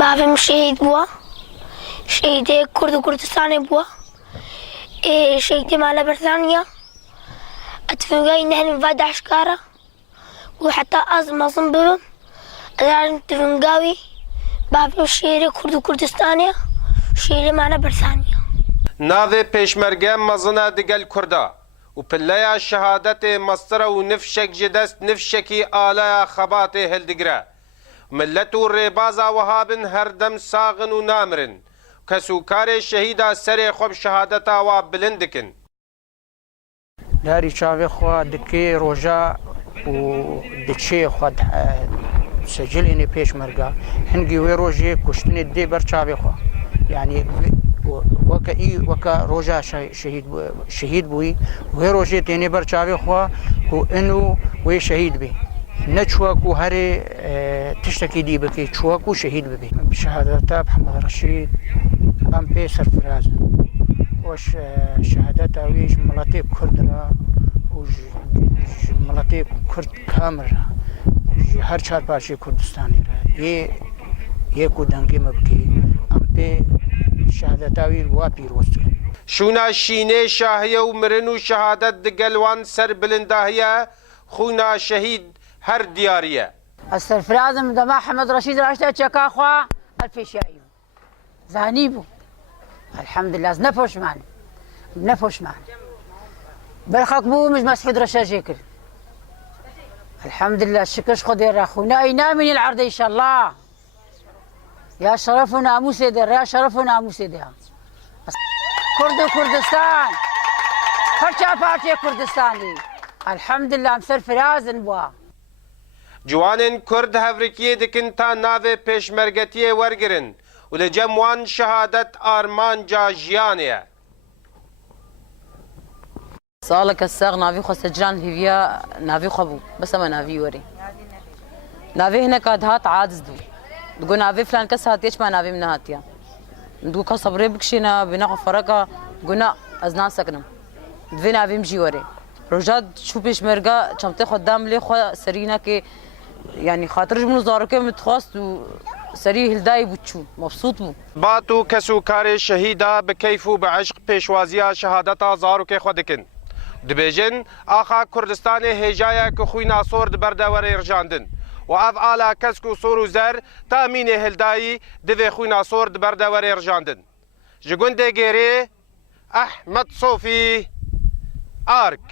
بابم شهید بووە شهیدەیە کورد و کوردستانی بووە شهیدی مالە بەرزانیە ئەتفنگای نهێنم ڤ داعشکارە و حتا ئەز مەزم ببم ئەزارم تفنگاوی بابم شێرە کورد و کوردستانیە شێرە مالە بەرزانیە ناوێ پێشمەرگە مەزنە دگەل کوردا و پلەیە شەهادەتێ مەسترە و نفشێک ji dest nifşekî alaya xebatê hildigire. Millet û rêbaza wiha bin herdem saxin û namirin. Kesûkarê şehîda serê xwe bi şehadeta wa bilind dikin. داری چاوی خوا دکی روژا و دچه خود سجل اینی پیش مرگا هنگی وی روژی کشتنی دی بر چاوی خوا یعنی وکا روژا شهید بوی وی روژی تینی بر چاوی خوا و انو وی شهید بی نچوکو هر تشتکی دی بکی چوکو شهید بی بشهادتا محمد رشید ام پی سرفراز وش شهادتا ویش ملتی کرد را و ملتی کرد کامل را هر چهار پارچه کردستانی را یه کودنگی مبکی ام پی شهادتا وی وا پیروست شونا شینê şahiye û mirin û şehadet digel wan ser bilindahiye xûna şehîd her diyariye. السرفرازم دما حمد رشيد راشد تشكا خوا الفيشايو زانيبو الحمد لله نفوش معنا نفوش معنا بالخك بو مش مسعود رشاد شكر الحمد لله الشكر خذ اخونا اينا من العرض ان شاء الله يا شرف وناموس يدر يا شرف وناموس يدر كرد كردستان فرشا بارتي كردستاني الحمد لله مسرفراز بوا Ciwanên Kurd hevrikiyê dikin ta navê pêşmergetiyê wergirin û li cem wan şehadet armanca jiyanê ye. سالك الساغ نافي خو سجران هيفيا نافي خبو بس ما نافي وري نافي هنا قد هات عاجز دو تقول نافي فلان كس هاتيش ما نافي من هاتيا ندو كصبري بكشينا بناخ فرقه قلنا ازنا سكنم دفي نافي مجي وري رجاد شو بيش مرقا شمتي خدام لي خو سرينا كي يعني خاطرش منو زاركه متخواست و سري هلداي بوتشو مبسوط بو باتو kesûkarê şehîda bi keyf û bi eşq pêşwaziya şehadeta zarokê xwe dikin. Dibêjin axa Kurdistanê hêjayek ku xwîna sor di ber de were irjandin. و ev ala kesk û sor û zer tamînê hildayî divê xwîna sor di ber de were irjandin. Ji gundê gêrê Ehmed Sofî Ark